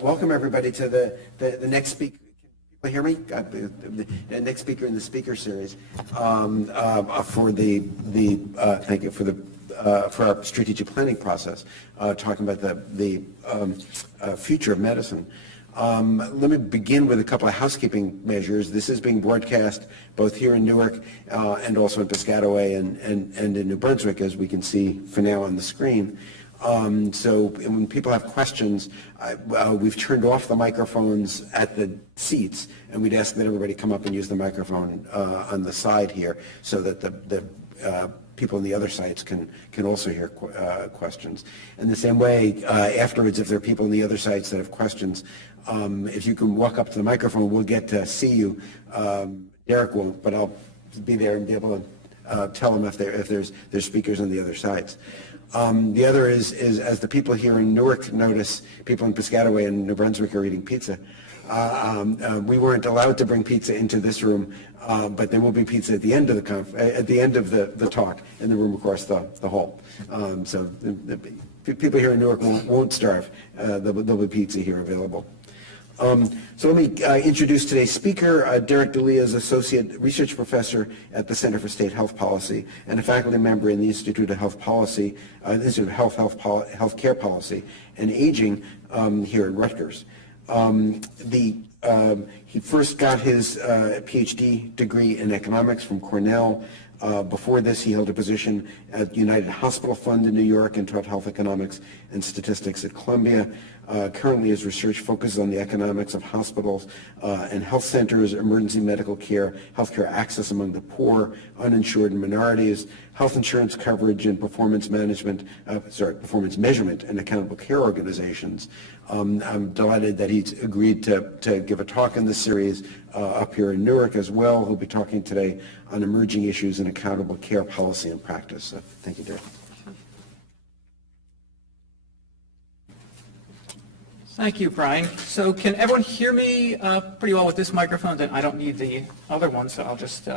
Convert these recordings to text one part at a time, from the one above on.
Welcome everybody to the next speaker. Can people hear me? The next speaker in the speaker series for thank you for our strategic planning process, talking about the future of medicine. Let me begin with a couple of housekeeping measures. This is being broadcast both here in Newark and also in Piscataway and in New Brunswick, as we can see for now on the screen. So when people have questions, we've turned off the microphones at the seats, and we'd ask that everybody come up and use the microphone on the side here, so that the people on the other sides can also hear questions. In the same way, afterwards, if there are people on the other sides that have questions, if you can walk up to the microphone, we'll get to see you. Derek won't, but I'll be there and be able to tell them if there's speakers on the other sides. The other is as the people here in Newark notice, people in Piscataway and New Brunswick are eating pizza. We weren't allowed to bring pizza into this room, but there will be pizza at the end of the talk in the room across the hall. So the people here in Newark won't starve. There'll be pizza here available. So let me introduce today's speaker. Derek DeLia is Associate Research Professor at the Center for State Health Policy and a faculty member in the Institute of Health Policy, Institute of Healthcare Policy and Aging here at Rutgers. He first got his PhD degree in economics from Cornell. Before this, he held a position at United Hospital Fund in New York and taught health economics and statistics at Columbia. Currently, his research focuses on the economics of hospitals and health centers, emergency medical care, healthcare access among the poor, uninsured, and minorities, health insurance coverage, and performance measurement and accountable care organizations. I'm delighted that he's agreed to give a talk in this series up here in Newark as well. He'll be talking today on emerging issues in accountable care policy and practice. So, thank you, Derek. Thank you, Brian. So can everyone hear me pretty well with this microphone? Then I don't need the other one, so I'll just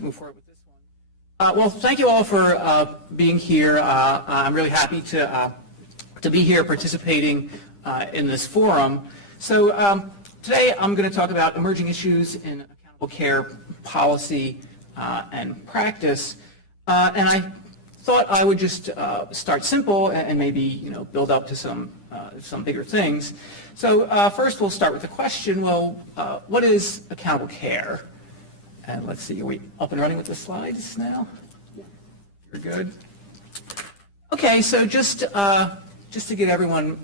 move forward with this one. Well, thank you all for being here. I'm really happy to be here participating in this forum. So today I'm going to talk about emerging issues in accountable care policy and practice. And I thought I would just start simple and maybe build up to some bigger things. So first we'll start with the question, well, what is accountable care? And let's see, are we up and running with the slides now? Yeah. You're good? Okay, so just to get everyone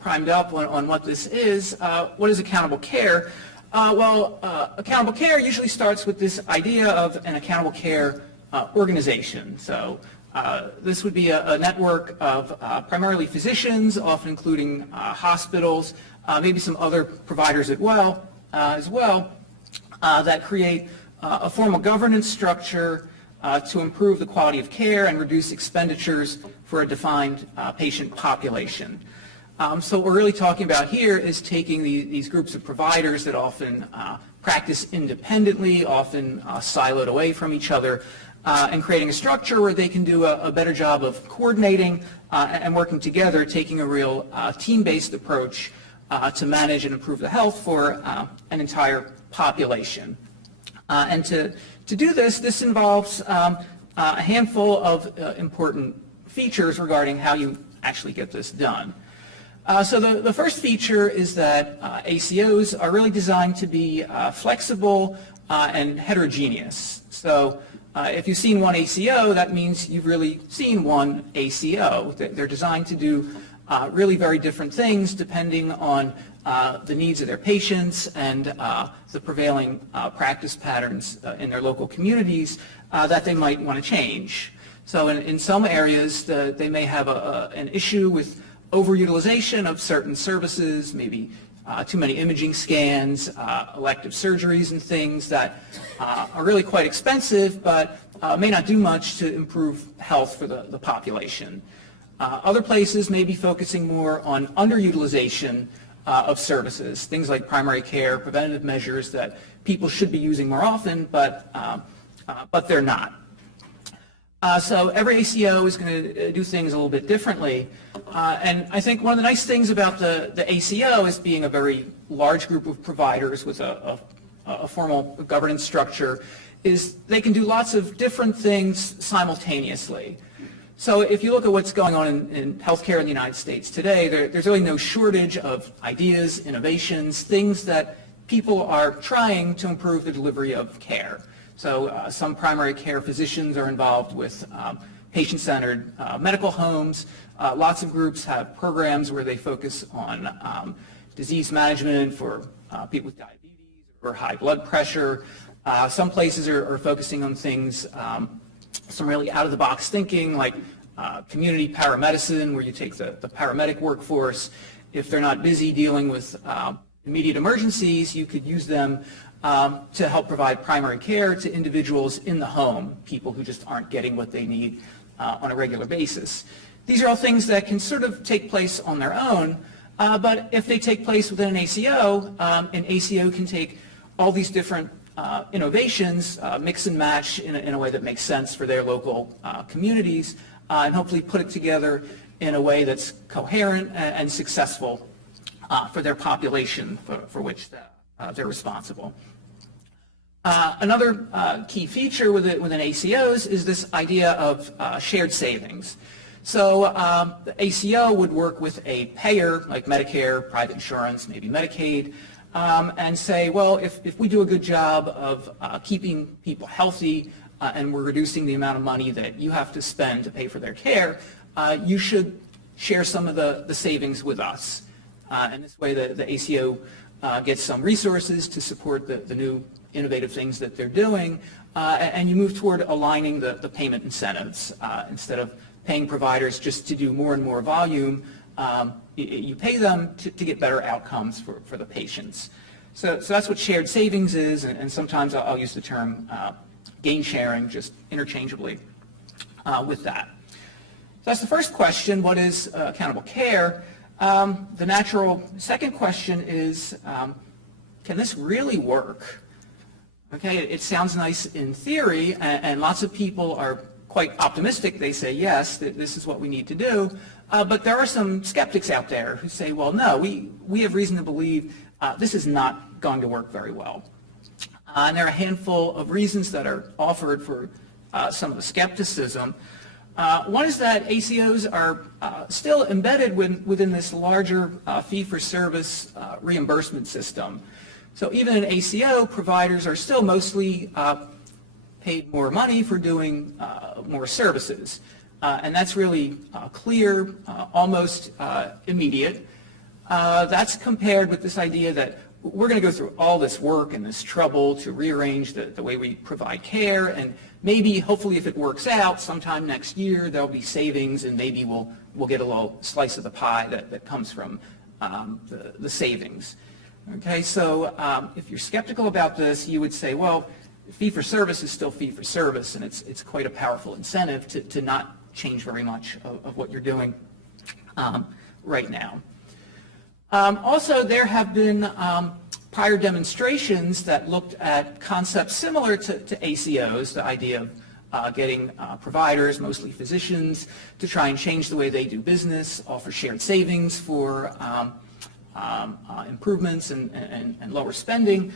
primed up on what this is, what is accountable care? Accountable care usually starts with this idea of an accountable care organization. So this would be a network of primarily physicians, often including hospitals, maybe some other providers as well, that create a formal governance structure to improve the quality of care and reduce expenditures for a defined patient population. So what we're really talking about here is taking these groups of providers that often practice independently, often siloed away from each other, and creating a structure where they can do a better job of coordinating and working together, taking a real team-based approach to manage and improve the health for an entire population. And to do this involves a handful of important features regarding how you actually get this done. So the first feature is that ACOs are really designed to be flexible and heterogeneous. So if you've seen one ACO, that means you've really seen one ACO. They're designed to do really very different things depending on the needs of their patients and the prevailing practice patterns in their local communities that they might want to change. So in some areas, they may have an issue with overutilization of certain services, maybe too many imaging scans, elective surgeries and things that are really quite expensive but may not do much to improve health for the population. Other places may be focusing more on underutilization of services, things like primary care, preventative measures that people should be using more often, but they're not. So every ACO is going to do things a little bit differently. And I think one of the nice things about the ACO is being a very large group of providers with a formal governance structure is they can do lots of different things simultaneously. So if you look at what's going on in healthcare in the United States today, there's really no shortage of ideas, innovations, things that people are trying to improve the delivery of care. So some primary care physicians are involved with patient-centered medical homes. Lots of groups have programs where they focus on disease management for people with diabetes or high blood pressure. Some places are focusing on things, some really out-of-the-box thinking, like community paramedicine, where you take the paramedic workforce. If they're not busy dealing with immediate emergencies, you could use them to help provide primary care to individuals in the home, people who just aren't getting what they need on a regular basis. These are all things that can sort of take place on their own, but if they take place within an ACO can take all these different innovations, mix and match in a way that makes sense for their local communities, and hopefully put it together in a way that's coherent and successful for their population for which they're responsible. Another key feature within ACOs is this idea of shared savings. So the ACO would work with a payer like Medicare, private insurance, maybe Medicaid, and say, well, if we do a good job of keeping people healthy and we're reducing the amount of money that you have to spend to pay for their care, you should share some of the savings with us. And this way the ACO gets some resources to support the new innovative things that they're doing, and you move toward aligning the payment incentives. Instead of paying providers just to do more and more volume, you pay them to get better outcomes for the patients. So that's what shared savings is, and sometimes I'll use the term gain sharing just interchangeably with that. So that's the first question, what is accountable care? The natural second question is, can this really work? Okay, it sounds nice in theory, and lots of people are quite optimistic. They say, yes, this is what we need to do. But there are some skeptics out there who say, well, no, we have reason to believe this is not going to work very well. And there are a handful of reasons that are offered for some of the skepticism. One is that ACOs are still embedded within this larger fee-for-service reimbursement system. So even in ACO, providers are still mostly paid more money for doing more services. And that's really clear, almost immediate. That's compared with this idea that we're going to go through all this work and this trouble to rearrange the way we provide care, and maybe, hopefully, if it works out, sometime next year there'll be savings, and maybe we'll get a little slice of the pie that comes from the savings. Okay, so if you're skeptical about this, you would say, well, fee-for-service is still fee-for-service, and it's quite a powerful incentive to not change very much of what you're doing right now. Also, there have been prior demonstrations that looked at concepts similar to ACOs, the idea of getting providers, mostly physicians, to try and change the way they do business, offer shared savings for improvements and lower spending.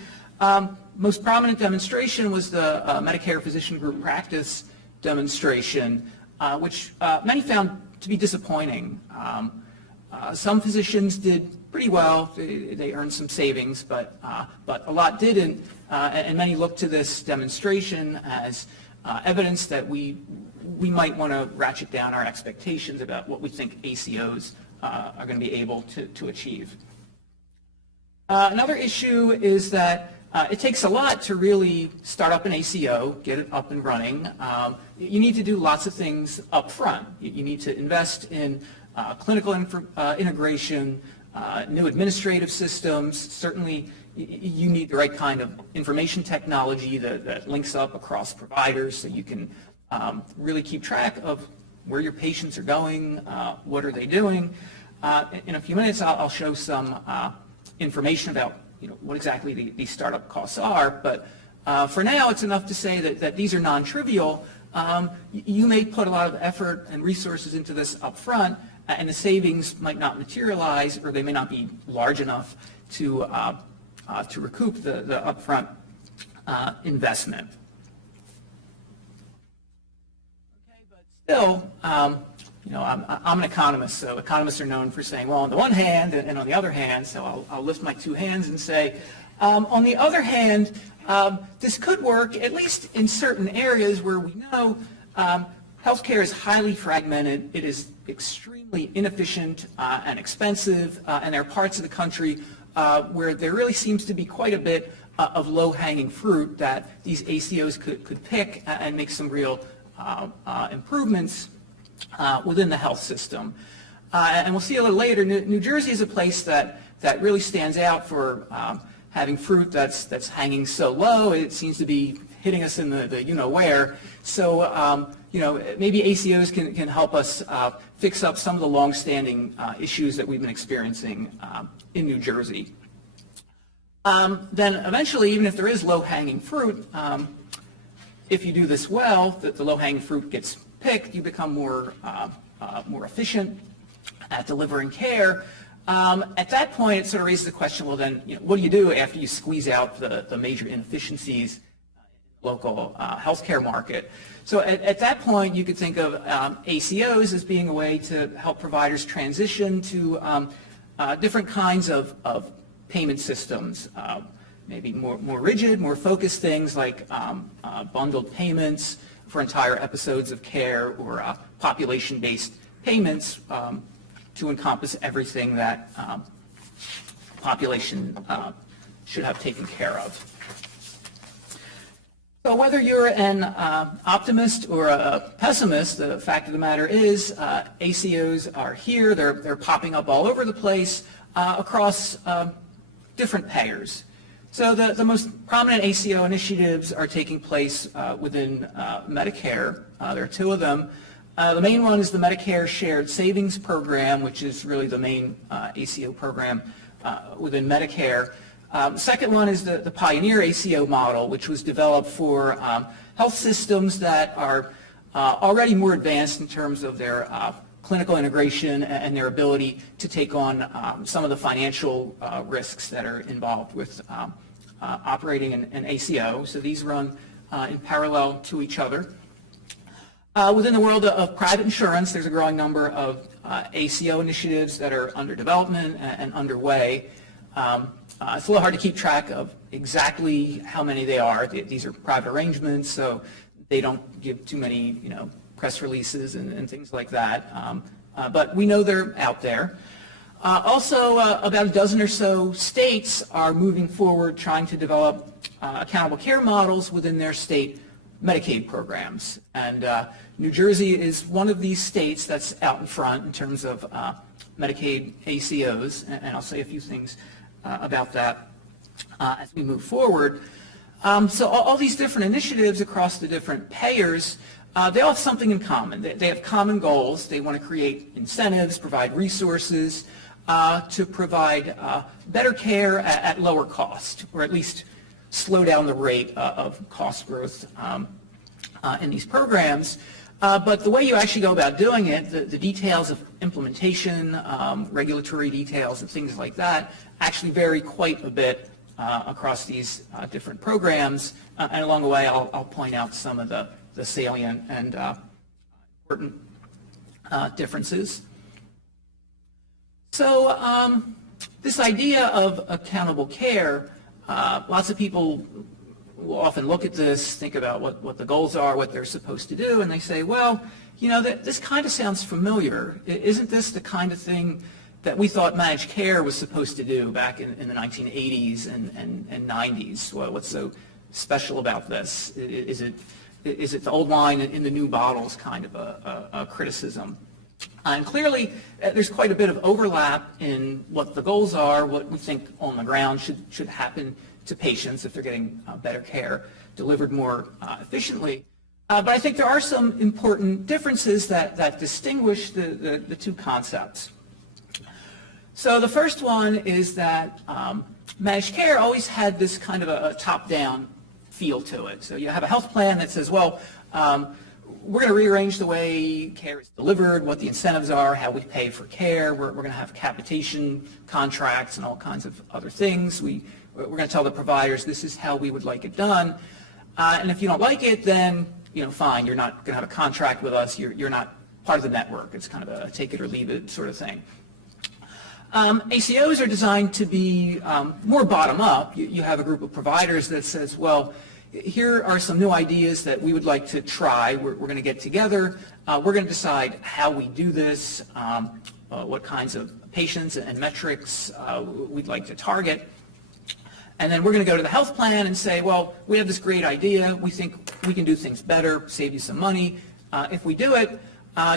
Most prominent demonstration was the Medicare physician group practice demonstration, which many found to be disappointing. Some physicians did pretty well. They earned some savings, but a lot didn't, and many looked to this demonstration as evidence that we might want to ratchet down our expectations about what we think ACOs are going to be able to achieve. Another issue is that it takes a lot to really start up an ACO, get it up and running. You need to do lots of things up front. You need to invest in clinical integration, new administrative systems. Certainly, you need the right kind of information technology that links up across providers so you can really keep track of where your patients are going, what are they doing. In a few minutes, I'll show some information about what exactly these startup costs are, but for now it's enough to say that these are non-trivial, you may put a lot of effort and resources into this up front, and the savings might not materialize, or they may not be large enough to recoup the upfront investment. Okay, but still, I'm an economist, so economists are known for saying, well, on the one hand and on the other hand, so I'll lift my two hands and say, on the other hand, this could work, at least in certain areas where we know healthcare is highly fragmented, it is extremely inefficient and expensive, and there are parts of the country where there really seems to be quite a bit of low-hanging fruit that these ACOs could pick and make some real improvements within the health system. And we'll see a little later, New Jersey is a place that really stands out for having fruit that's hanging so low. It seems to be hitting us in the you-know-where. So, maybe ACOs can help us fix up some of the long-standing issues that we've been experiencing in New Jersey. Then eventually, even if there is low-hanging fruit, if you do this well, the low-hanging fruit gets picked, you become more efficient at delivering care. At that point, it sort of raises the question, well then, what do you do after you squeeze out the major inefficiencies in the local healthcare market? So at that point, you could think of ACOs as being a way to help providers transition to different kinds of payment systems, maybe more rigid, more focused things like bundled payments for entire episodes of care, or population-based payments to encompass everything that population should have taken care of. So whether you're an optimist or a pessimist, the fact of the matter is ACOs are here. They're popping up all over the place across different payers. So the most prominent ACO initiatives are taking place within Medicare. There are two of them. The main one is the Medicare Shared Savings Program, which is really the main ACO program within Medicare. The second one is the Pioneer ACO model, which was developed for health systems that are already more advanced in terms of their clinical integration and their ability to take on some of the financial risks that are involved with operating an ACO. So these run in parallel to each other. Within the world of private insurance, there's a growing number of ACO initiatives that are under development and underway. It's a little hard to keep track of exactly how many they are. These are private arrangements, so they don't give too many, press releases and things like that. But we know they're out there. Also, about a dozen or so states are moving forward trying to develop accountable care models within their state Medicaid programs. And New Jersey is one of these states that's out in front in terms of Medicaid ACOs, and I'll say a few things about that as we move forward. So all these different initiatives across the different payers, they all have something in common. They have common goals. They want to create incentives, provide resources to provide better care at lower cost, or at least slow down the rate of cost growth in these programs. But the way you actually go about doing it, the details of implementation, regulatory details and things like that actually vary quite a bit across these different programs. And along the way, I'll point out some of the salient and important differences. So this idea of accountable care, lots of people will often look at this, think about what the goals are, what they're supposed to do, and they say, well, this kind of sounds familiar. Isn't this the kind of thing that we thought managed care was supposed to do back in the 1980s and 90s? Well, what's so special about this? Is it the old wine in the new bottles kind of a criticism? And clearly, there's quite a bit of overlap in what the goals are, what we think on the ground should happen to patients if they're getting better care delivered more efficiently. But I think there are some important differences that distinguish the two concepts. So the first one is that managed care always had this kind of a top-down feel to it. So you have a health plan that says, well, we're going to rearrange the way care is delivered, what the incentives are, how we pay for care. We're going to have capitation contracts and all kinds of other things. We're going to tell the providers this is how we would like it done. And if you don't like it, then, fine, you're not going to have a contract with us. You're not part of the network. It's kind of a take it or leave it sort of thing. ACOs are designed to be more bottom up. You have a group of providers that says, well, here are some new ideas that we would like to try. We're going to get together. We're going to decide how we do this, what kinds of patients and metrics we'd like to target. And then we're going to go to the health plan and say, well, we have this great idea. We think we can do things better, save you some money. If we do it,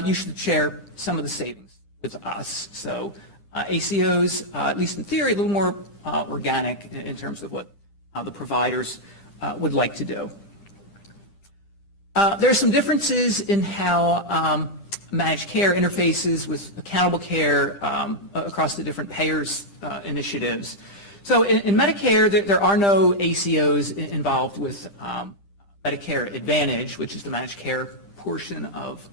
you should share some of the savings with us. So ACOs, at least in theory, a little more organic in terms of what the providers would like to do. There are some differences in how managed care interfaces with accountable care across the different payers initiatives. So in Medicare, there are no ACOs involved with Medicare Advantage, which is the managed care portion of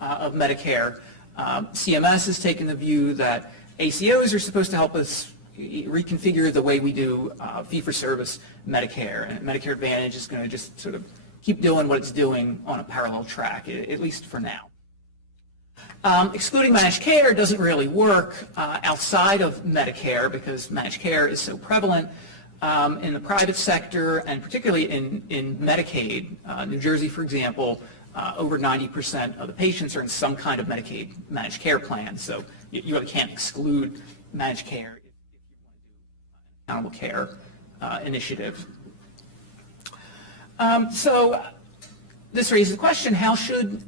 Medicare. CMS has taken the view that ACOs are supposed to help us reconfigure the way we do fee-for-service Medicare, and Medicare Advantage is going to just sort of keep doing what it's doing on a parallel track, at least for now. Excluding managed care doesn't really work outside of Medicare because managed care is so prevalent in the private sector and particularly in Medicaid. New Jersey, for example, over 90% of the patients are in some kind of Medicaid managed care plan, so you really can't exclude managed care if you want to do an accountable care initiative. So this raises the question, how should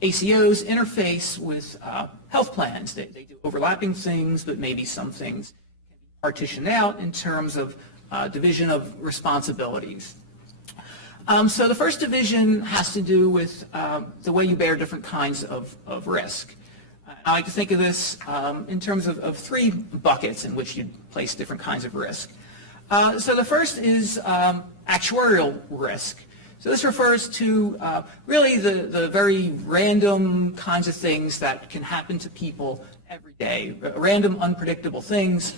ACOs interface with health plans? They do overlapping things, but maybe some things can be partitioned out in terms of division of responsibilities. So the first division has to do with the way you bear different kinds of risk. I like to think of this in terms of three buckets in which you place different kinds of risk. So the first is actuarial risk. So this refers to really the very random kinds of things that can happen to people every day, random, unpredictable things.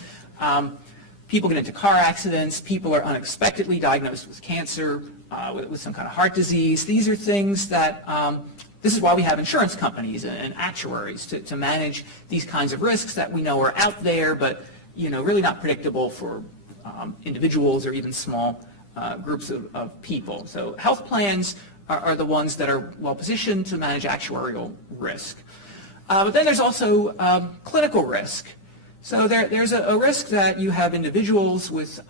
People get into car accidents, people are unexpectedly diagnosed with cancer, with some kind of heart disease. These are things that, this is why we have insurance companies and actuaries to manage these kinds of risks that we know are out there, but really not predictable for individuals or even small groups of people. So health plans are the ones that are well positioned to manage actuarial risk. But then there's also clinical risk. So there's a risk that you have individuals with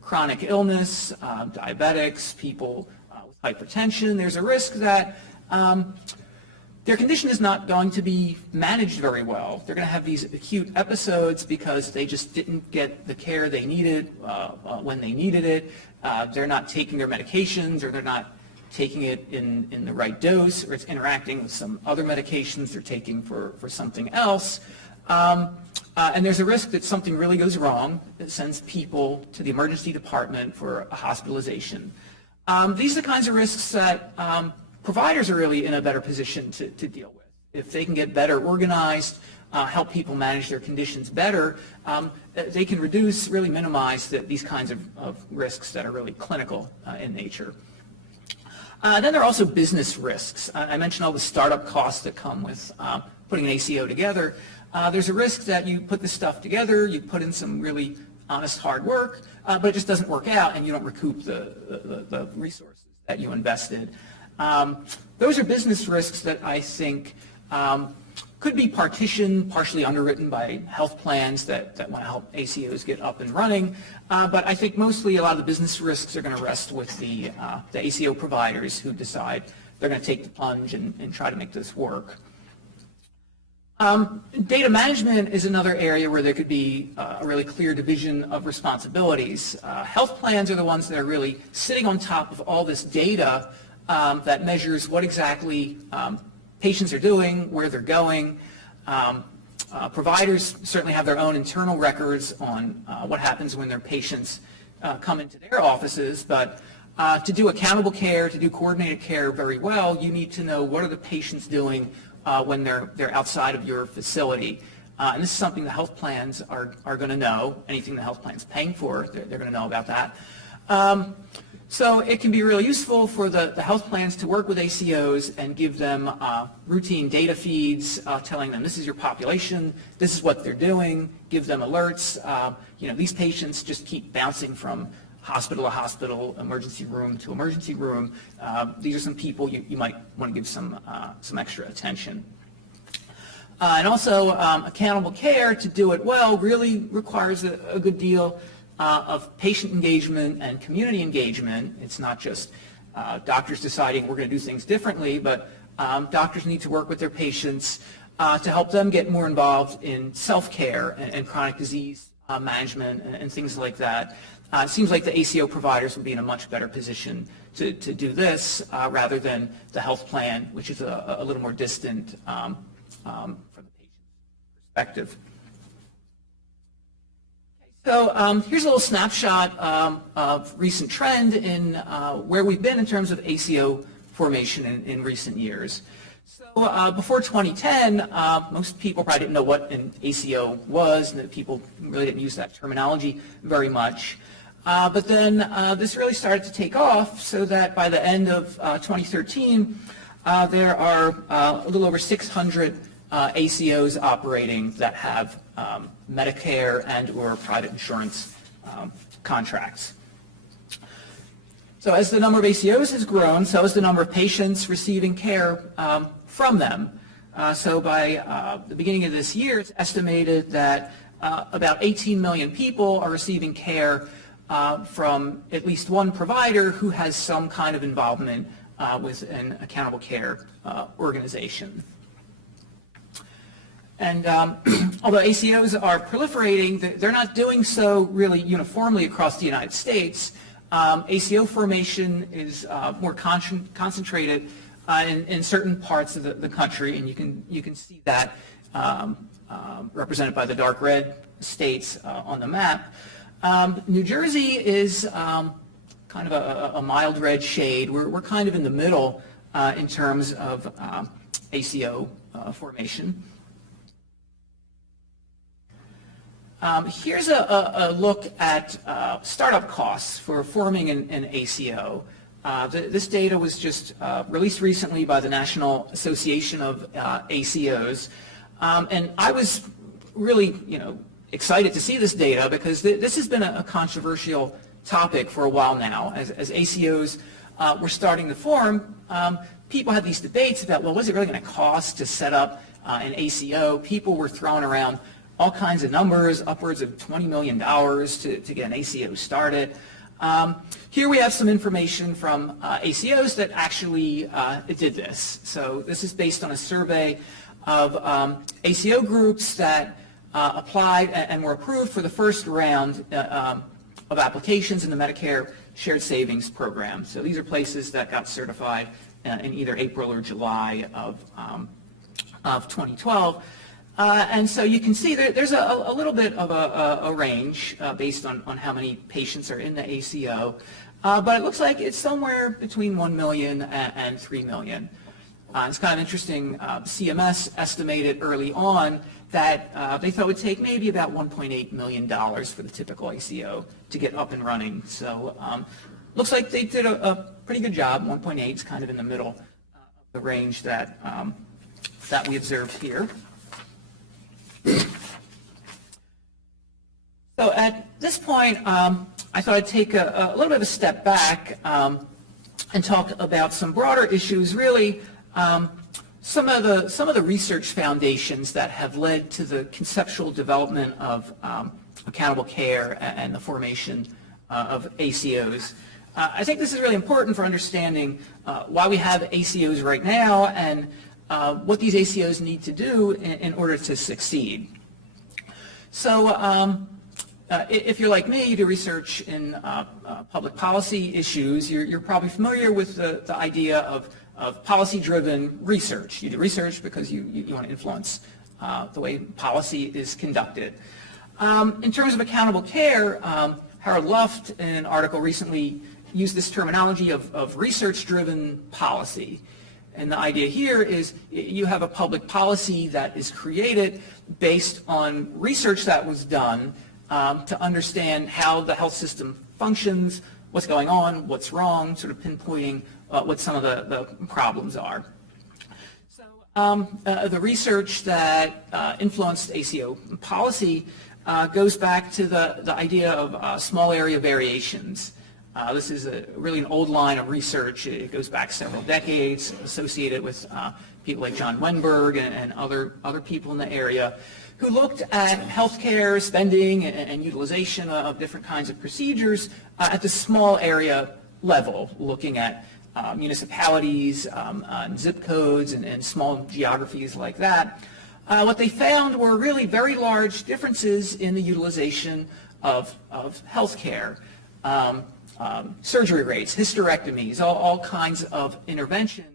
chronic illness, diabetics, people with hypertension. There's a risk that their condition is not going to be managed very well. They're going to have these acute episodes because they just didn't get the care they needed when they needed it. They're not taking their medications, or they're not taking it in the right dose, or it's interacting with some other medications they're taking for something else. And there's a risk that something really goes wrong that sends people to the emergency department for a hospitalization. These are the kinds of risks that providers are really in a better position to deal with. If they can get better organized, help people manage their conditions better, they can reduce, really minimize these kinds of risks that are really clinical in nature. Then there are also business risks. I mentioned all the startup costs that come with putting an ACO together. There's a risk that you put this stuff together, you put in some really honest hard work, but it just doesn't work out and you don't recoup the resources that you invested. Those are business risks that I think could be partitioned, partially underwritten by health plans that want to help ACOs get up and running. But I think mostly a lot of the business risks are going to rest with the ACO providers who decide they're going to take the plunge and try to make this work. Data management is another area where there could be a really clear division of responsibilities. Health plans are the ones that are really sitting on top of all this data that measures what exactly patients are doing, where they're going. Providers certainly have their own internal records on what happens when their patients come into their offices, but To do accountable care, to do coordinated care very well, you need to know what are the patients doing when they're outside of your facility. And this is something the health plans are going to know. Anything the health plan's paying for, they're going to know about that. So it can be really useful for the health plans to work with ACOs and give them routine data feeds telling them this is your population, this is what they're doing, give them alerts. These patients just keep bouncing from hospital to hospital, emergency room to emergency room. These are some people you might want to give some extra attention. And also, accountable care, to do it well, really requires a good deal of patient engagement and community engagement. It's not just doctors deciding we're going to do things differently, but doctors need to work with their patients to help them get more involved in self-care and chronic disease management and things like that. It seems like the ACO providers would be in a much better position to do this rather than the health plan, which is a little more distant from the patient's perspective. So here's a little snapshot of recent trend in where we've been in terms of ACO formation in recent years. So before 2010, most people probably didn't know what an ACO was, and that people really didn't use that terminology very much. But then this really started to take off, so that by the end of 2013, there are a little over 600 ACOs operating that have Medicare and or private insurance contracts. So as the number of ACOs has grown, so has the number of patients receiving care from them. So by the beginning of this year, it's estimated that about 18 million people are receiving care from at least one provider who has some kind of involvement with an accountable care organization. And although ACOs are proliferating, they're not doing so really uniformly across the United States. ACO formation is more concentrated in certain parts of the country, and you can see that represented by the dark red states on the map. New Jersey is kind of a mild red shade. We're kind of in the middle in terms of ACO formation. Here's a look at startup costs for forming an ACO. This data was just released recently by the National Association of ACOs, and I was really, excited to see this data because this has been a controversial topic for a while now. As ACOs were starting to form, people had these debates about, well, what's it really going to cost to set up an ACO? People were throwing around all kinds of numbers, upwards of $20 million to get an ACO started. Here we have some information from ACOs that actually did this. So this is based on a survey of ACO groups that applied and were approved for the first round of applications in the Medicare Shared Savings Program. So these are places that got certified in either April or July of 2012. And so you can see there's a little bit of a range based on how many patients are in the ACO, but it looks like it's somewhere between 1 million and 3 million. It's kind of interesting, CMS estimated early on that they thought it would take maybe about $1.8 million for the typical ACO to get up and running. So looks like they did a pretty good job. 1.8 is kind of in the middle of the range that we observed here. So at this point, I thought I'd take a little bit of a step back and talk about some broader issues, really some of the research foundations that have led to the conceptual development of accountable care and the formation of ACOs. I think this is really important for understanding why we have ACOs right now and what these ACOs need to do in order to succeed. So if you're like me, you do research in public policy issues, you're probably familiar with the idea of policy-driven research. You do research because you want to influence the way policy is conducted. In terms of accountable care, Harold Luft, in an article recently use this terminology of research-driven policy. And the idea here is you have a public policy that is created based on research that was done to understand how the health system functions, what's going on, what's wrong, sort of pinpointing what some of the problems are. So the research that influenced ACO policy goes back to the idea of small area variations. This is really an old line of research. It goes back several decades, associated with people like John Wenberg and other people in the area who looked at healthcare spending and utilization of different kinds of procedures at the small area level, looking at municipalities, and zip codes, and small geographies like that. What they found were really very large differences in the utilization of healthcare. Surgery rates, hysterectomies, all kinds of interventions,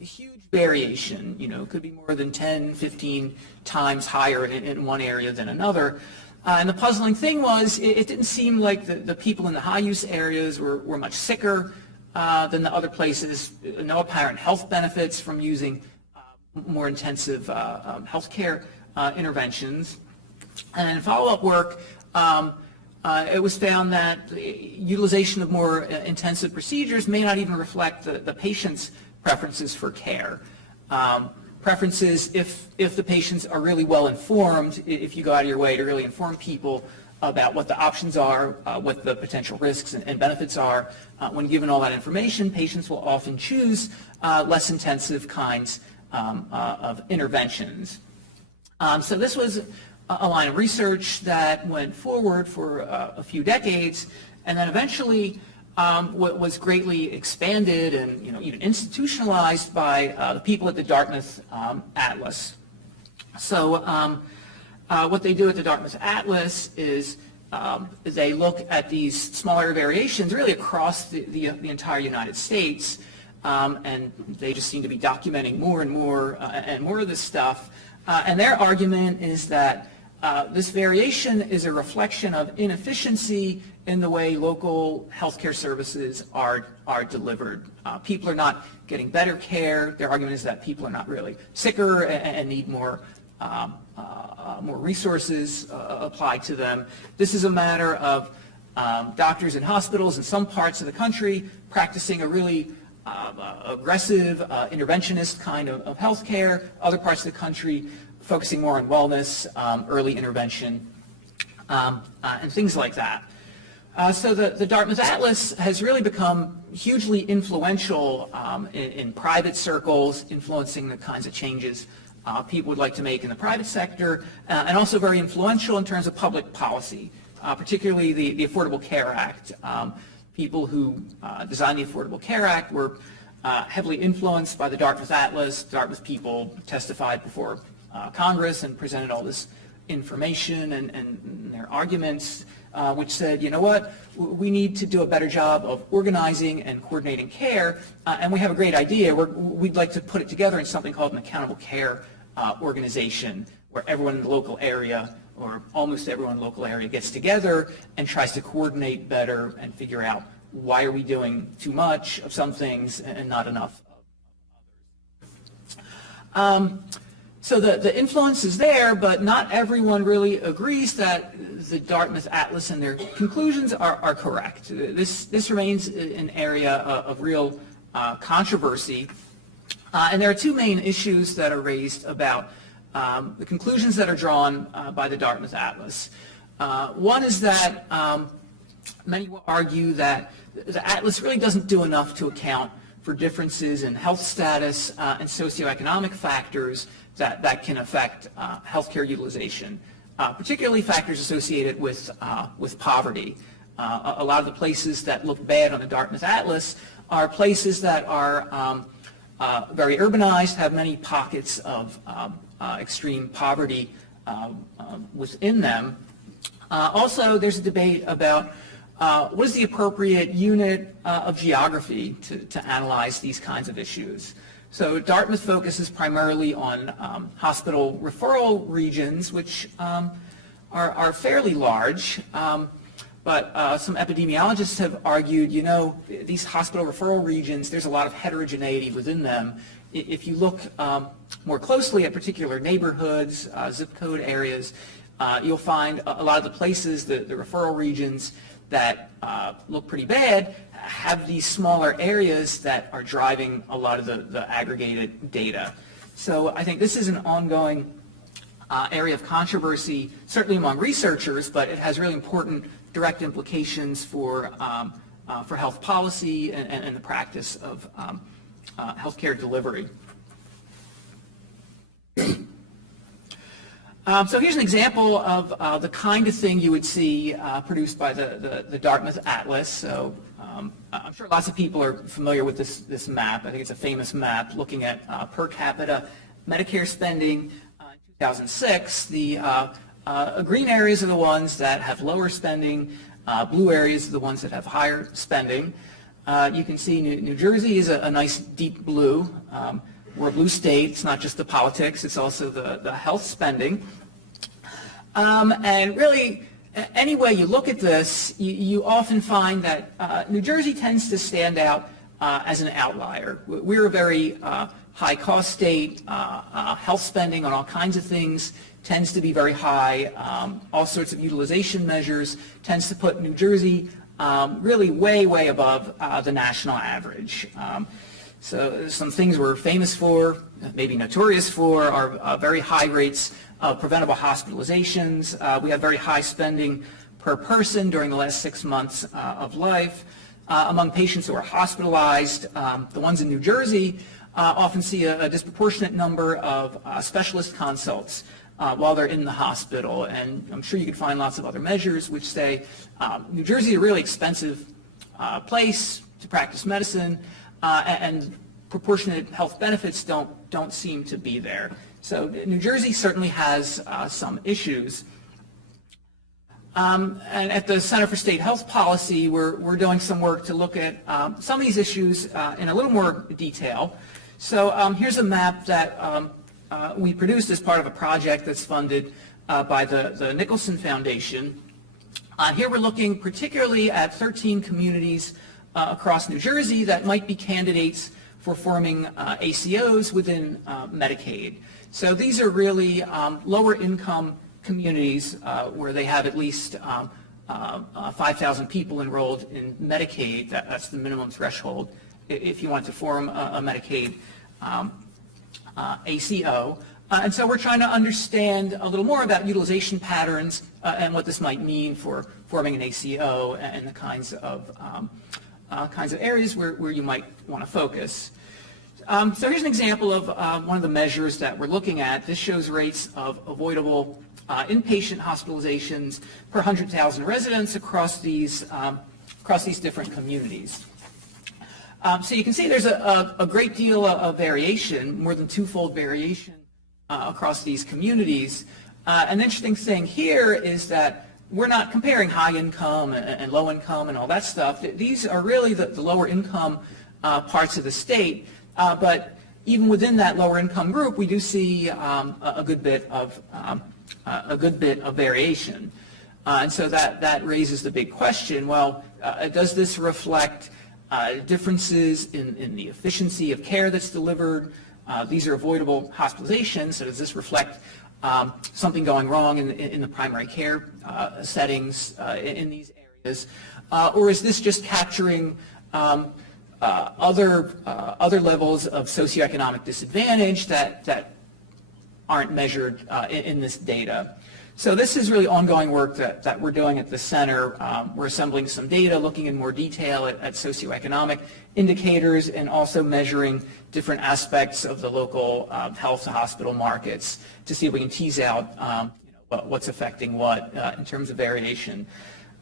huge variation, could be more than 10, 15 times higher in one area than another. And the puzzling thing was it didn't seem like the people in the high-use areas were much sicker than the other places. No apparent health benefits from using more intensive healthcare interventions. And in follow-up work, it was found that utilization of more intensive procedures may not even reflect the patient's preferences for care. Preferences if the patients are really well informed, if you go out of your way to really inform people about what the options are, what the potential risks and benefits are. When given all that information, patients will often choose less intensive kinds of interventions. So this was a line of research that went forward for a few decades, and then eventually was greatly expanded and even institutionalized by the people at the Dartmouth Atlas. So what they do at the Dartmouth Atlas is they look at these smaller variations really across the entire United States, and they just seem to be documenting more and more of this stuff. And their argument is that this variation is a reflection of inefficiency in the way local healthcare services are delivered. People are not getting better care. Their argument is that people are not really sicker and need more resources applied to them. This is a matter of doctors and hospitals in some parts of the country practicing a really aggressive interventionist kind of healthcare. Other parts of the country focusing more on wellness, early intervention, and things like that. So the Dartmouth Atlas has really become hugely influential in private circles, influencing the kinds of changes people would like to make in the private sector, and also very influential in terms of public policy, particularly the Affordable Care Act. People who designed the Affordable Care Act were heavily influenced by the Dartmouth Atlas. Dartmouth people testified before Congress and presented all this information and their arguments, which said, you know what, we need to do a better job of organizing and coordinating care, and we have a great idea. We'd like to put it together in something called an accountable care organization, where everyone in the local area, or almost everyone in the local area, gets together and tries to coordinate better and figure out why are we doing too much of some things and not enough of others. So the influence is there, but not everyone really agrees that the Dartmouth Atlas and their conclusions are correct. This remains an area of real controversy, and there are two main issues that are raised about the conclusions that are drawn by the Dartmouth Atlas. One is that many will argue that the Atlas really doesn't do enough to account for differences in health status and socioeconomic factors that can affect healthcare utilization, particularly factors associated with poverty. A lot of the places that look bad on the Dartmouth Atlas are places that are very urbanized, have many pockets of extreme poverty within them. Also, there's a debate about what is the appropriate unit of geography to analyze these kinds of issues. So Dartmouth focuses primarily on hospital referral regions, which are fairly large, but some epidemiologists have argued, these hospital referral regions, there's a lot of heterogeneity within them. If you look more closely at particular neighborhoods, zip code areas, you'll find a lot of the places, the referral regions that look pretty bad, have these smaller areas that are driving a lot of the aggregated data. So I think this is an ongoing area of controversy, certainly among researchers, but it has really important direct implications for health policy and the practice of healthcare delivery. So here's an example of the kind of thing you would see produced by the Dartmouth Atlas. So I'm sure lots of people are familiar with this map. I think it's a famous map looking at per capita Medicare spending in 2006. The green areas are the ones that have lower spending. Blue areas are the ones that have higher spending. You can see New Jersey is a nice deep blue. We're a blue state. It's not just the politics. It's also the health spending. And really, any way you look at this, you often find that New Jersey tends to stand out as an outlier. We're a very high-cost state. Health spending on all kinds of things tends to be very high. All sorts of utilization measures tends to put New Jersey really way, way above the national average. So some things we're famous for, maybe notorious for, are very high rates of preventable hospitalizations. We have very high spending per person during the last 6 months of life. Among patients who are hospitalized, the ones in New Jersey often see a disproportionate number of specialist consults while they're in the hospital. And I'm sure you could find lots of other measures which say New Jersey is a really expensive place to practice medicine, and proportionate health benefits don't seem to be there. So New Jersey certainly has some issues. And at the Center for State Health Policy, we're doing some work to look at some of these issues in a little more detail. So here's a map that we produced as part of a project that's funded by the Nicholson Foundation. Here we're looking particularly at 13 communities across New Jersey that might be candidates for forming ACOs within Medicaid. So these are really lower income communities where they have at least 5,000 people enrolled in Medicaid. That's the minimum threshold if you want to form a Medicaid ACO. And so we're trying to understand a little more about utilization patterns and what this might mean for forming an ACO and the kinds of areas where you might want to focus. So here's an example of one of the measures that we're looking at. This shows rates of avoidable inpatient hospitalizations per 100,000 residents across these different communities. So you can see there's a great deal of variation, more than twofold variation across these communities. An interesting thing here is that we're not comparing high income and low income and all that stuff. These are really the lower income parts of the state. But even within that lower income group, we do see a good bit of variation. And so that raises the big question, well, does this reflect differences in the efficiency of care that's delivered? These are avoidable hospitalizations, so does this reflect something going wrong in the primary care settings in these areas? Or is this just capturing other levels of socioeconomic disadvantage that aren't measured in this data? So this is really ongoing work that we're doing at the center. We're assembling some data, looking in more detail at socioeconomic indicators and also measuring different aspects of the local health to hospital markets to see if we can tease out what's affecting what in terms of variation.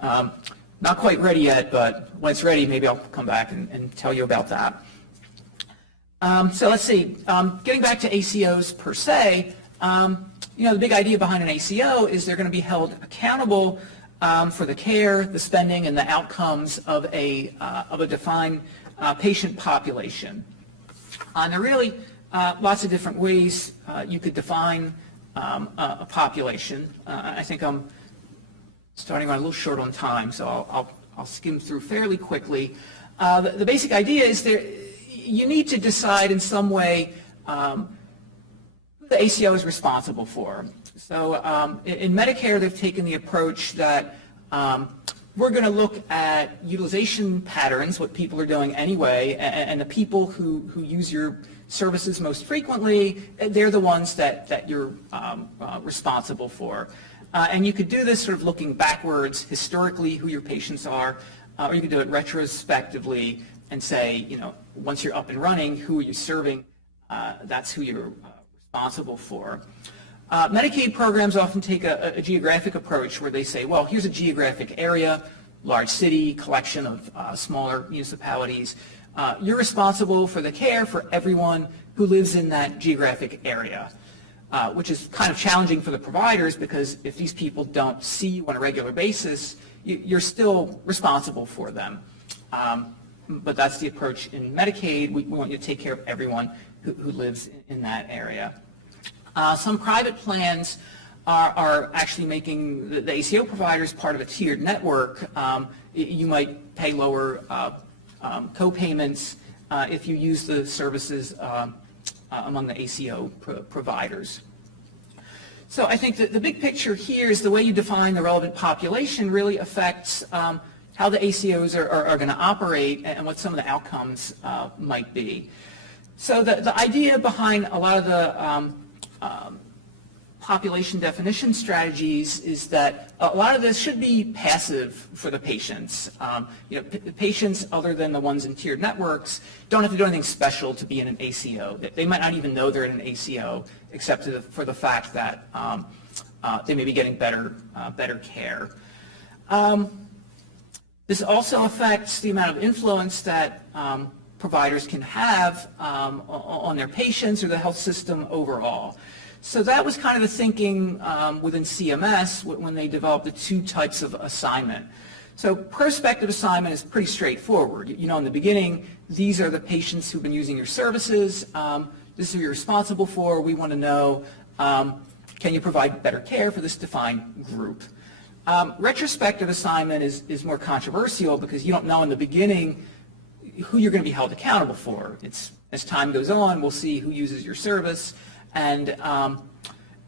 Not quite ready yet, but when it's ready, maybe I'll come back and tell you about that. So let's see. Getting back to ACOs per se, the big idea behind an ACO is they're going to be held accountable for the care, the spending, and the outcomes of a defined patient population. And there are really lots of different ways you could define a population. I think I'm starting on a little short on time, so I'll skim through fairly quickly. The basic idea is you need to decide in some way who the ACO is responsible for. So in Medicare, they've taken the approach that we're going to look at utilization patterns, what people are doing anyway, and the people who use your services most frequently, they're the ones that you're responsible for. And you could do this sort of looking backwards, historically, who your patients are, or you could do it retrospectively and say, you know, once you're up and running, who are you serving? That's who you're responsible for. Medicaid programs often take a geographic approach where they say, well, here's a geographic area, large city, collection of smaller municipalities. You're responsible for the care for everyone who lives in that geographic area, which is kind of challenging for the providers because if these people don't see you on a regular basis, you're still responsible for them. But that's the approach in Medicaid. We want you to take care of everyone who lives in that area. Some private plans are actually making the ACO providers part of a tiered network. You might pay lower co-payments if you use the services among the ACO providers. So I think that the big picture here is the way you define the relevant population really affects how the ACOs are going to operate and what some of the outcomes might be. So the idea behind a lot of the population definition strategies is that a lot of this should be passive for the patients. Patients other than the ones in tiered networks don't have to do anything special to be in an ACO. They might not even know they're in an ACO except for the fact that they may be getting better care. This also affects the amount of influence that providers can have on their patients or the health system overall. So that was kind of the thinking within CMS when they developed the two types of assignment. So prospective assignment is pretty straightforward. You know, in the beginning, these are the patients who've been using your services. This is who you're responsible for. We want to know, can you provide better care for this defined group? Retrospective assignment is more controversial because you don't know in the beginning who you're going to be held accountable for. It's as time goes on, we'll see who uses your service, and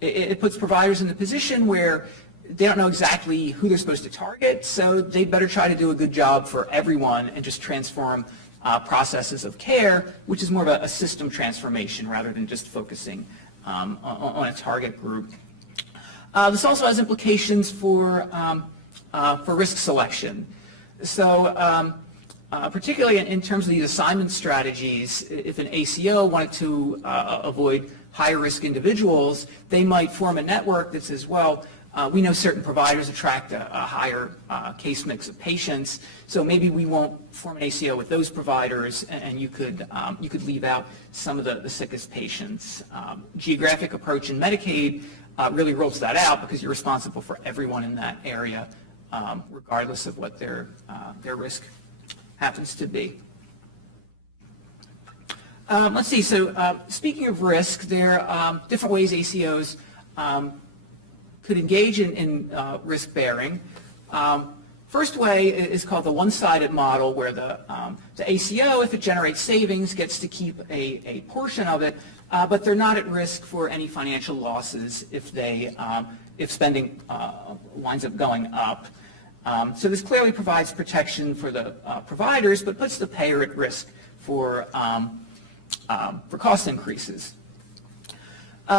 it puts providers in the position where they don't know exactly who they're supposed to target, so they better try to do a good job for everyone and just transform processes of care, which is more of a system transformation rather than just focusing on a target group. This also has implications for risk selection. So particularly in terms of these assignment strategies, if an ACO wanted to avoid higher risk individuals, they might form a network that says, well, we know certain providers attract a higher case mix of patients, so maybe we won't form an ACO with those providers, and you could leave out some of the sickest patients. Geographic approach in Medicaid really rules that out because you're responsible for everyone in that area, regardless of what their risk happens to be. Let's see, so speaking of risk, there are different ways ACOs could engage in risk bearing. First way is called the one-sided model, where the ACO, if it generates savings, gets to keep a portion of it, but they're not at risk for any financial losses if spending winds up going up. So this clearly provides protection for the providers, but puts the payer at risk for cost increases.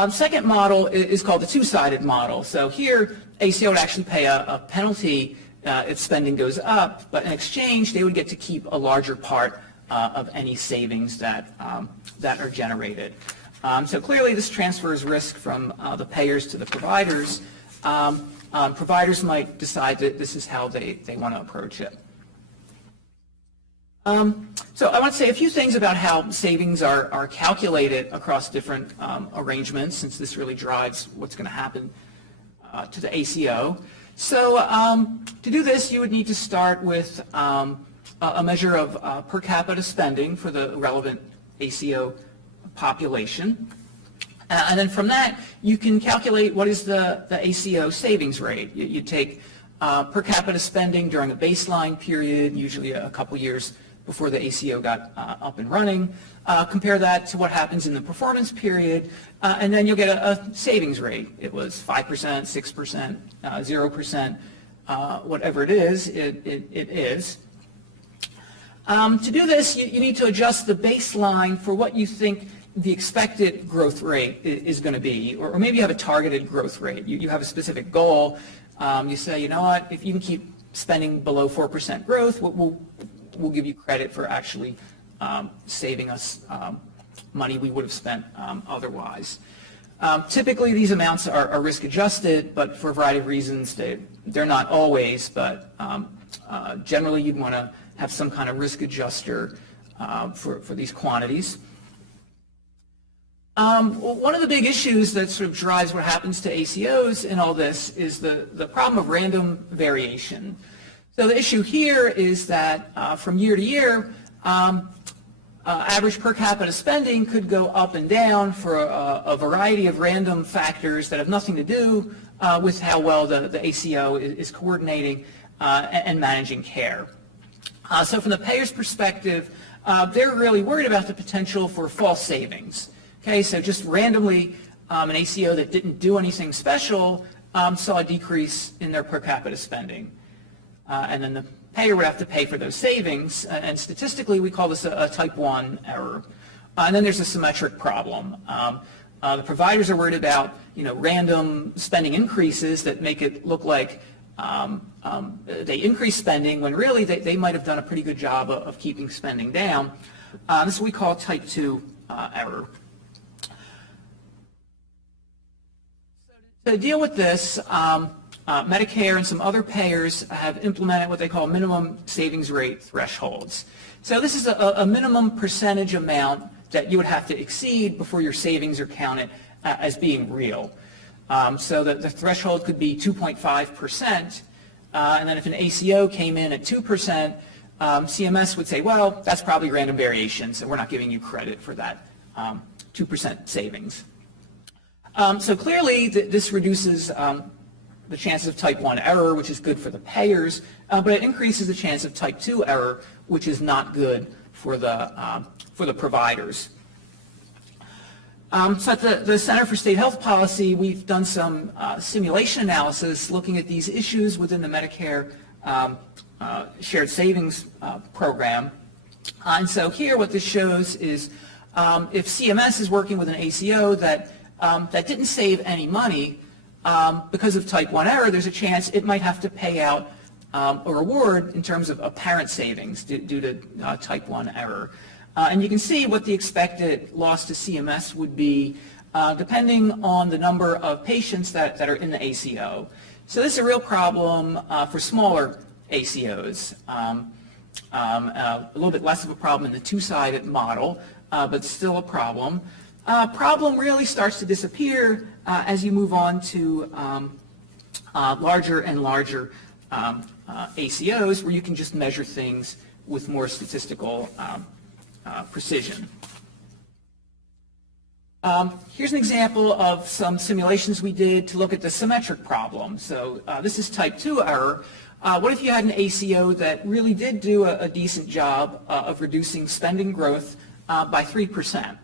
Second model is called the two-sided model. So here, ACO would actually pay a penalty if spending goes up, but in exchange, they would get to keep a larger part of any savings that are generated. So clearly, this transfers risk from the payers to the providers. Providers might decide that this is how they want to approach it. So I want to say a few things about how savings are calculated across different arrangements, since this really drives what's going to happen to the ACO. So to do this, you would need to start with a measure of per capita spending for the relevant ACO population. And then from that, you can calculate what is the ACO savings rate. You take per capita spending during a baseline period, usually a couple years before the ACO got up and running. Compare that to what happens in the performance period, and then you'll get a savings rate. It was 5%, 6%, 0%, whatever it is, it is. To do this, you need to adjust the baseline for what you think the expected growth rate is going to be, or maybe you have a targeted growth rate. You have a specific goal. You say, you know what, if you can keep spending below 4% growth, we'll give you credit for actually saving us money we would have spent otherwise. Typically, these amounts are risk adjusted, but for a variety of reasons, they're not always, but generally you'd want to have some kind of risk adjuster for these quantities. One of the big issues that sort of drives what happens to ACOs in all this is the problem of random variation. So the issue here is that from year to year, average per capita spending could go up and down for a variety of random factors that have nothing to do with how well the ACO is coordinating and managing care. So from the payer's perspective, they're really worried about the potential for false savings. Okay, so just randomly, an ACO that didn't do anything special saw a decrease in their per capita spending. And then the payer would have to pay for those savings, and statistically we call this a type 1 error. And then there's a symmetric problem. The providers are worried about random spending increases that make it look like they increase spending when really they might have done a pretty good job of keeping spending down. This is what we call type 2 error. To deal with this, Medicare and some other payers have implemented what they call minimum savings rate thresholds. So this is a minimum percentage amount that you would have to exceed before your savings are counted as being real. So the threshold could be 2.5%, and then if an ACO came in at 2%, CMS would say, well, that's probably random variation, so we're not giving you credit for that 2% savings. So clearly, this reduces the chances of type 1 error, which is good for the payers, but it increases the chance of type 2 error, which is not good for the providers. So at the Center for State Health Policy, we've done some simulation analysis looking at these issues within the Medicare shared savings program. And so here what this shows is if CMS is working with an ACO that didn't save any money because of type 1 error, there's a chance it might have to pay out a reward in terms of apparent savings due to type 1 error. And you can see what the expected loss to CMS would be depending on the number of patients that are in the ACO. So this is a real problem for smaller ACOs. A little bit less of a problem in the two-sided model, but still a problem. Problem really starts to disappear as you move on to larger and larger ACOs where you can just measure things with more statistical precision. Here's an example of some simulations we did to look at the symmetric problem. So this is type 2 error. What if you had an ACO that really did do a decent job of reducing spending growth by 3%?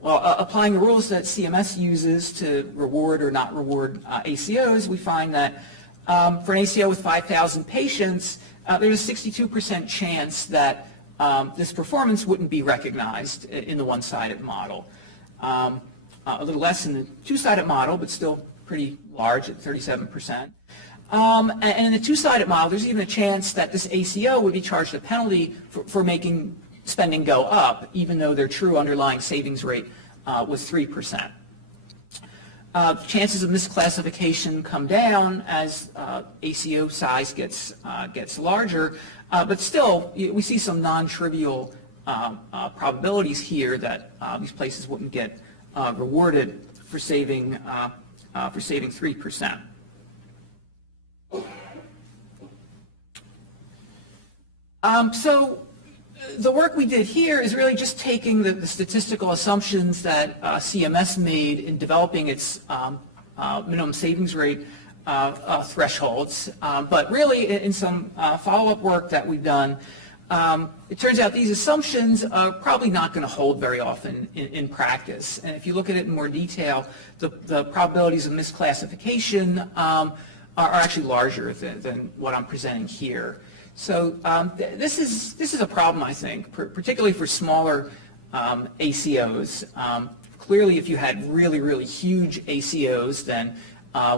Well, applying the rules that CMS uses to reward or not reward ACOs, we find that for an ACO with 5,000 patients, there's a 62% chance that this performance wouldn't be recognized in the one-sided model. A little less in the two-sided model, but still pretty large at 37%. And in the two-sided model, there's even a chance that this ACO would be charged a penalty for making spending go up, even though their true underlying savings rate was 3%. Chances of misclassification come down as ACO size gets larger, but still we see some non-trivial probabilities here that these places wouldn't get rewarded for saving 3%. So the work we did here is really just taking the statistical assumptions that CMS made in developing its minimum savings rate thresholds, but really in some follow-up work that we've done, it turns out these assumptions are probably not going to hold very often in practice. And if you look at it in more detail, the probabilities of misclassification are actually larger than what I'm presenting here. So this is a problem, I think, particularly for smaller ACOs. Clearly, if you had really, really huge ACOs, then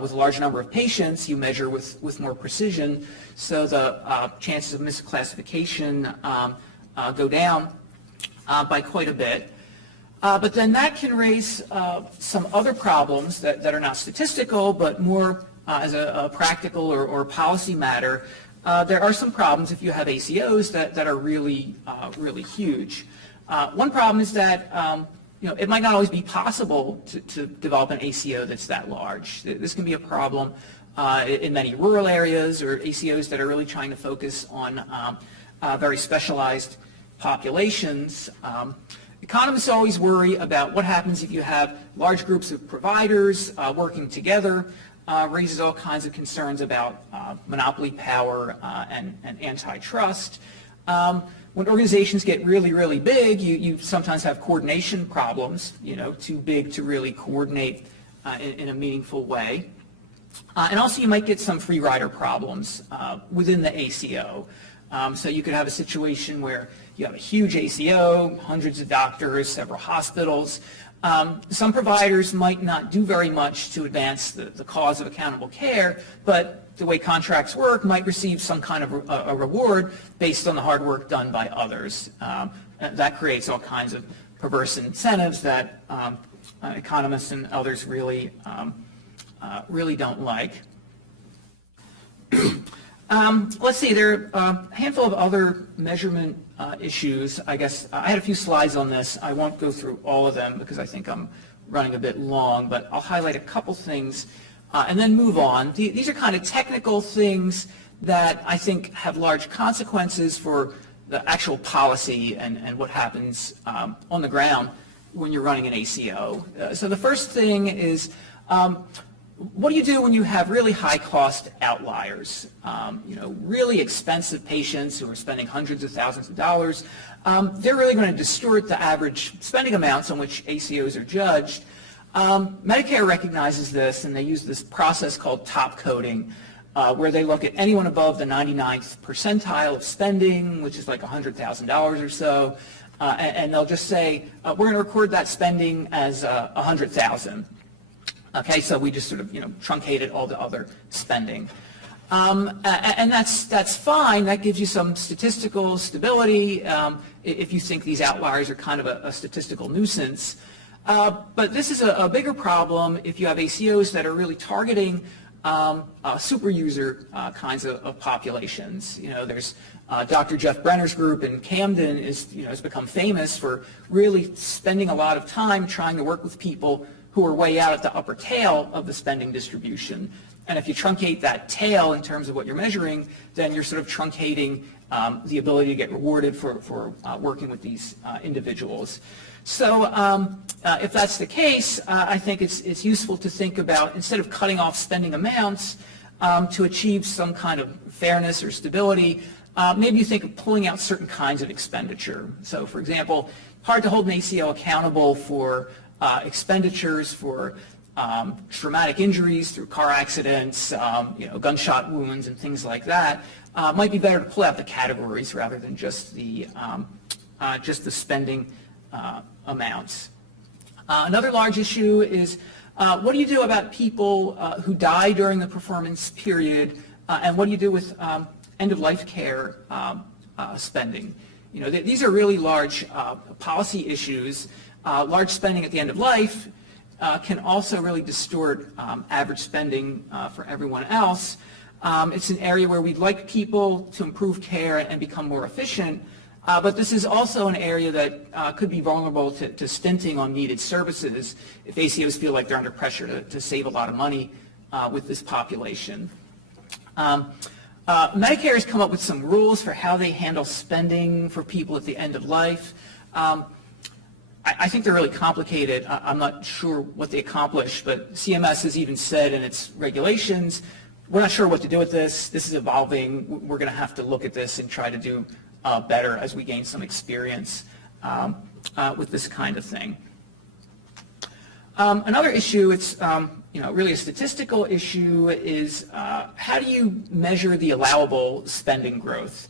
with a large number of patients, you measure with more precision, so the chances of misclassification go down by quite a bit. But then that can raise some other problems that are not statistical, but more as a practical or policy matter. There are some problems if you have ACOs that are really, really huge. One problem is that it might not always be possible to develop an ACO that's that large. This can be a problem in many rural areas or ACOs that are really trying to focus on very specialized populations. Economists always worry about what happens if you have large groups of providers working together. Raises all kinds of concerns about monopoly power and antitrust. When organizations get really, really big, you sometimes have coordination problems, too big to really coordinate in a meaningful way. And also you might get some free rider problems within the ACO. So you could have a situation where you have a huge ACO, hundreds of doctors, several hospitals. Some providers might not do very much to advance the cause of accountable care, but the way contracts work might receive some kind of a reward based on the hard work done by others. That creates all kinds of perverse incentives that economists and others really don't like. Let's see, there are a handful of other measurement issues. I guess I had a few slides on this. I won't go through all of them because I think I'm running a bit long, but I'll highlight a couple things and then move on. These are kind of technical things that I think have large consequences for the actual policy and what happens on the ground when you're running an ACO. So the first thing is, what do you do when you have really high-cost outliers? Really expensive patients who are spending hundreds of thousands of dollars. They're really going to distort the average spending amounts on which ACOs are judged. Medicare recognizes this, and they use this process called top coding, where they look at anyone above the 99th percentile of spending, which is like $100,000 or so, and they'll just say, we're going to record that spending as $100,000. Okay, so we just sort of truncated all the other spending, and that's fine. That gives you some statistical stability if you think these outliers are kind of a statistical nuisance. But this is a bigger problem if you have ACOs that are really targeting super user kinds of populations. There's Dr. Jeff Brenner's group in Camden has become famous for really spending a lot of time trying to work with people who are way out at the upper tail of the spending distribution. And if you truncate that tail in terms of what you're measuring, then you're sort of truncating the ability to get rewarded for working with these individuals. So if that's the case, I think it's useful to think about, instead of cutting off spending amounts to achieve some kind of fairness or stability, maybe you think of pulling out certain kinds of expenditure. So for example, hard to hold an ACO accountable for expenditures for traumatic injuries through car accidents, gunshot wounds and things like that. Might be better to pull out the categories rather than just the spending amounts. Another large issue is what do you do about people who die during the performance period, and what do you do with end-of-life care spending? These are really large policy issues. Large spending at the end of life can also really distort average spending for everyone else. It's an area where we'd like people to improve care and become more efficient, but this is also an area that could be vulnerable to stinting on needed services if ACOs feel like they're under pressure to save a lot of money with this population. Medicare has come up with some rules for how they handle spending for people at the end of life. I think they're really complicated. I'm not sure what they accomplish, but CMS has even said in its regulations, we're not sure what to do with this. This is evolving. We're going to have to look at this and try to do better as we gain some experience with this kind of thing. Another issue, it's really a statistical issue, is how do you measure the allowable spending growth?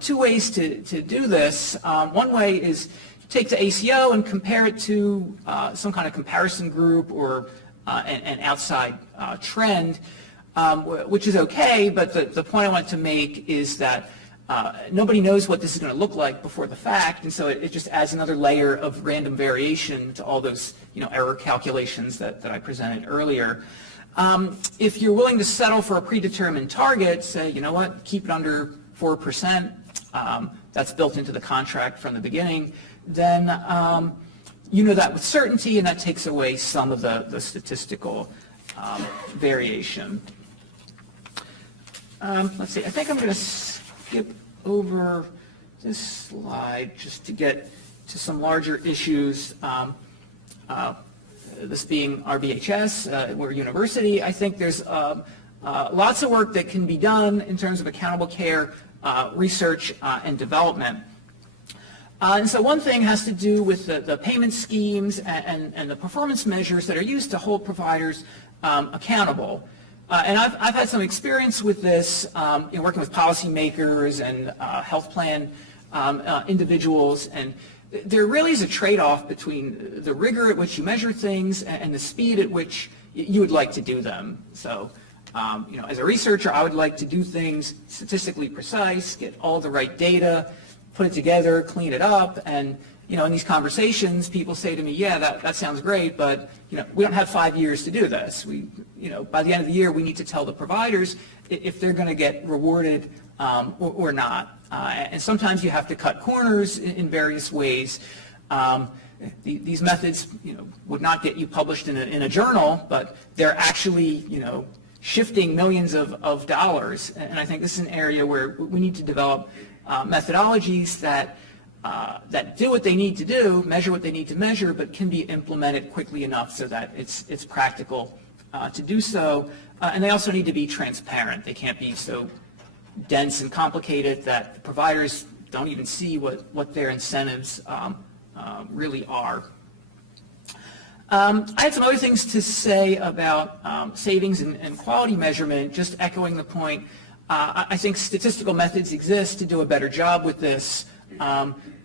Two ways to do this. One way is take the ACO and compare it to some kind of comparison group or an outside trend, which is okay, but the point I want to make is that nobody knows what this is going to look like before the fact, and so it just adds another layer of random variation to all those error calculations that I presented earlier. If you're willing to settle for a predetermined target, say, you know what, keep it under 4%, that's built into the contract from the beginning, then you know that with certainty, and that takes away some of the statistical variation. Let's see, I think I'm going to skip over this slide just to get to some larger issues. This being RBHS, we're a university. I think there's lots of work that can be done in terms of accountable care, research, and development. And so one thing has to do with the payment schemes and the performance measures that are used to hold providers accountable. And I've had some experience with this in working with policymakers and health plan individuals, and there really is a trade-off between the rigor at which you measure things and the speed at which you would like to do them. So, as a researcher, I would like to do things statistically precise, get all the right data, put it together, clean it up, and in these conversations, people say to me, yeah, that sounds great, but we don't have 5 years to do this. By the end of the year, we need to tell the providers if they're going to get rewarded or not. And sometimes you have to cut corners in various ways. These methods, would not get you published in a journal, but they're actually, shifting millions of dollars. And I think this is an area where we need to develop methodologies that do what they need to do, measure what they need to measure, but can be implemented quickly enough so that it's practical to do so. And they also need to be transparent. They can't be so dense and complicated that the providers don't even see what their incentives really are. I had some other things to say about savings and quality measurement, just echoing the point. I think statistical methods exist to do a better job with this.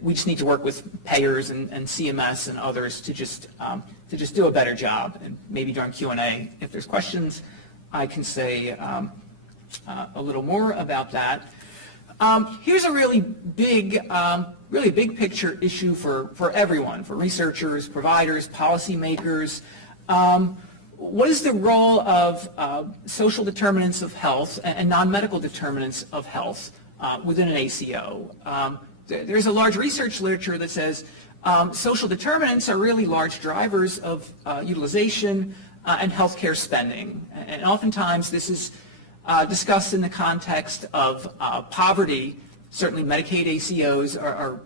We just need to work with payers and CMS and others to just do a better job. And maybe during Q&A, if there's questions, I can say a little more about that. Here's a really big picture issue for everyone, for researchers, providers, policymakers. What is the role of social determinants of health and non-medical determinants of health within an ACO? There's a large research literature that says social determinants are really large drivers of utilization and healthcare spending. And oftentimes this is discussed in the context of poverty. Certainly Medicaid ACOs are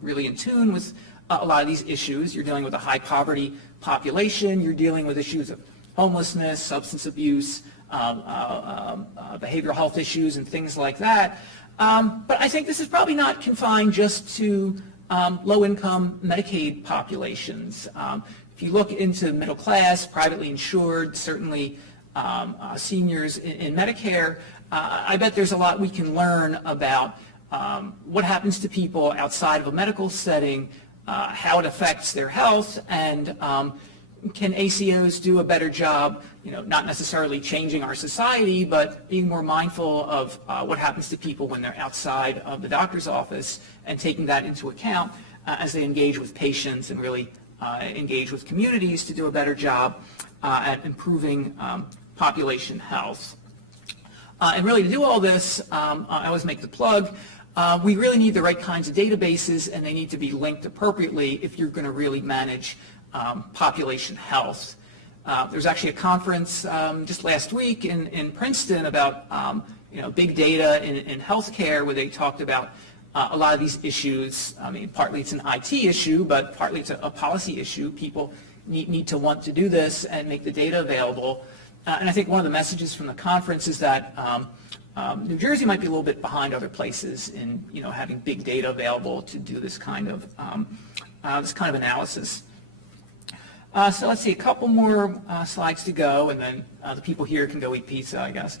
really in tune with a lot of these issues. You're dealing with a high poverty population. You're dealing with issues of homelessness, substance abuse, behavioral health issues, and things like that. But I think this is probably not confined just to low-income Medicaid populations. If you look into middle class, privately insured, certainly seniors in Medicare, I bet there's a lot we can learn about what happens to people outside of a medical setting, how it affects their health, and can ACOs do a better job, not necessarily changing our society, but being more mindful of what happens to people when they're outside of the doctor's office and taking that into account as they engage with patients and really engage with communities to do a better job at improving population health. And really to do all this, I always make the plug, we really need the right kinds of databases, and they need to be linked appropriately if you're going to really manage population health. There's actually a conference just last week in Princeton about big data in healthcare, where they talked about a lot of these issues, I mean, partly it's an IT issue, but partly it's a policy issue. People need to want to do this and make the data available. And I think one of the messages from the conference is that New Jersey might be a little bit behind other places in, having big data available to do this kind of analysis. So let's see, a couple more slides to go, and then the people here can go eat pizza, I guess.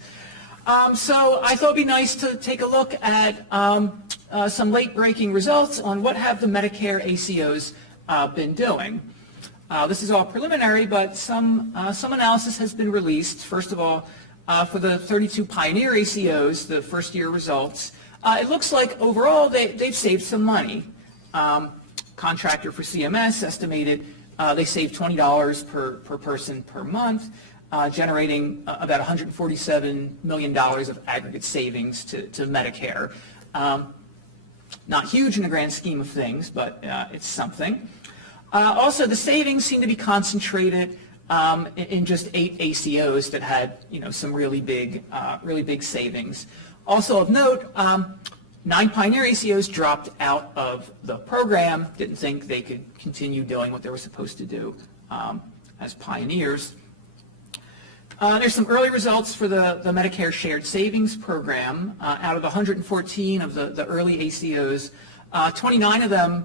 So I thought it'd be nice to take a look at some late-breaking results on what have the Medicare ACOs been doing. This is all preliminary, but some analysis has been released. First of all, for the 32 Pioneer ACOs, the first-year results, it looks like overall they've saved some money. Contractor for CMS estimated they saved $20 per person per month, generating about $147 million of aggregate savings to Medicare. Not huge in the grand scheme of things, but it's something. Also, the savings seem to be concentrated in just 8 ACOs that had, some really big savings. Also of note, 9 Pioneer ACOs dropped out of the program, didn't think they could continue doing what they were supposed to do as pioneers. There's some early results for the Medicare Shared Savings Program. Out of 114 of the early ACOs, 29 of them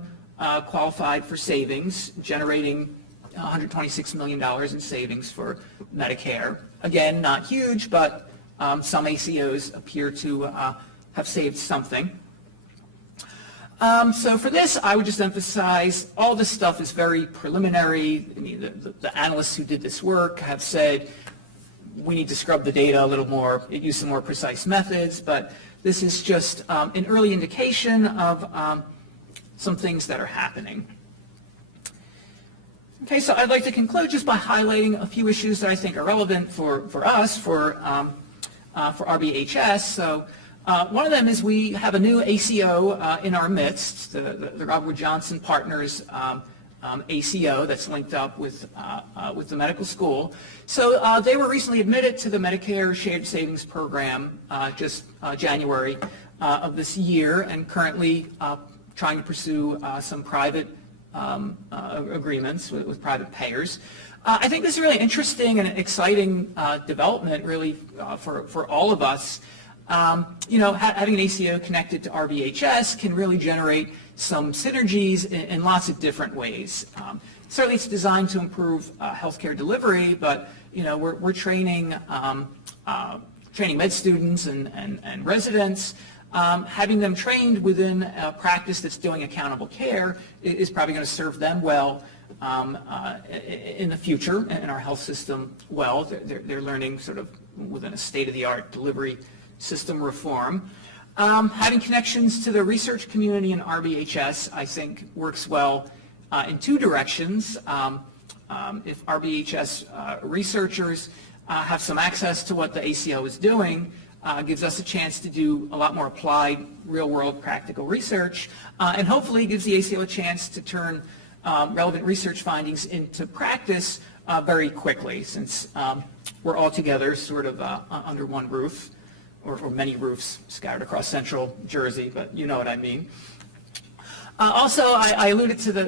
qualified for savings, generating $126 million in savings for Medicare. Again, not huge, but some ACOs appear to have saved something. So for this, I would just emphasize all this stuff is very preliminary. I mean, the analysts who did this work have said we need to scrub the data a little more, use some more precise methods, but this is just an early indication of some things that are happening. Okay, so I'd like to conclude just by highlighting a few issues that I think are relevant for us, for RBHS. So one of them is we have a new ACO in our midst, the Robert Johnson Partners ACO that's linked up with the medical school. So they were recently admitted to the Medicare Shared Savings Program just January of this year, and currently trying to pursue some private agreements with private payers. I think this is really interesting and exciting development, really, for all of us. Having an ACO connected to RBHS can really generate some synergies in lots of different ways. Certainly it's designed to improve healthcare delivery, but we're training med students and residents. Having them trained within a practice that's doing accountable care is probably going to serve them well in the future, in our health system well. They're learning sort of within a state-of-the-art delivery system reform. Having connections to the research community in RBHS, I think, works well in two directions. If RBHS researchers have some access to what the ACO is doing, gives us a chance to do a lot more applied, real-world practical research, and hopefully gives the ACO a chance to turn relevant research findings into practice very quickly, since we're all together sort of under one roof, or many roofs scattered across central Jersey, but you know what I mean. Also, I alluded to the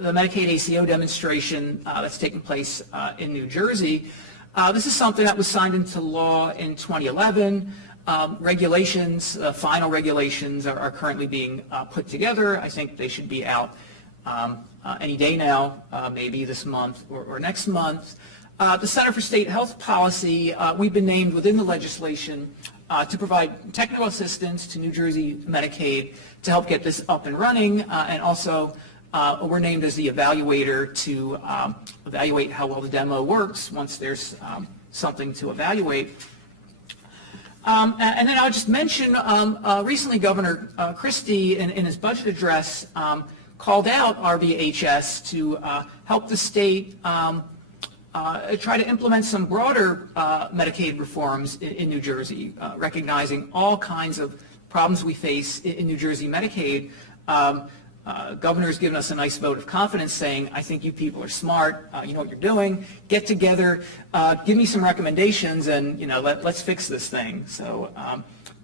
Medicaid ACO demonstration that's taking place in New Jersey. This is something that was signed into law in 2011. Regulations, final regulations are currently being put together. I think they should be out any day now, maybe this month or next month. The Center for State Health Policy, we've been named within the legislation to provide technical assistance to New Jersey Medicaid to help get this up and running, and also we're named as the evaluator to evaluate how well the demo works once there's something to evaluate. And then I'll just mention, recently Governor Christie in his budget address called out RBHS to help the state try to implement some broader Medicaid reforms in New Jersey, recognizing all kinds of problems we face in New Jersey Medicaid. Governor's given us a nice vote of confidence saying, I think you people are smart, you know what you're doing, get together, give me some recommendations, and let's fix this thing. So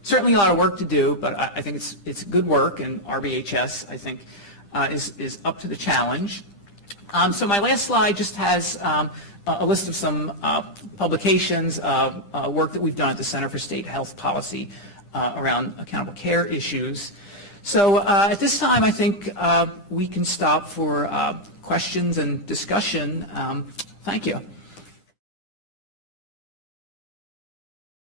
Certainly a lot of work to do, but I think it's good work, and RBHS, I think, is up to the challenge. So my last slide just has a list of some publications, work that we've done at the Center for State Health Policy around accountable care issues. So at this time, I think we can stop for questions and discussion. Thank you.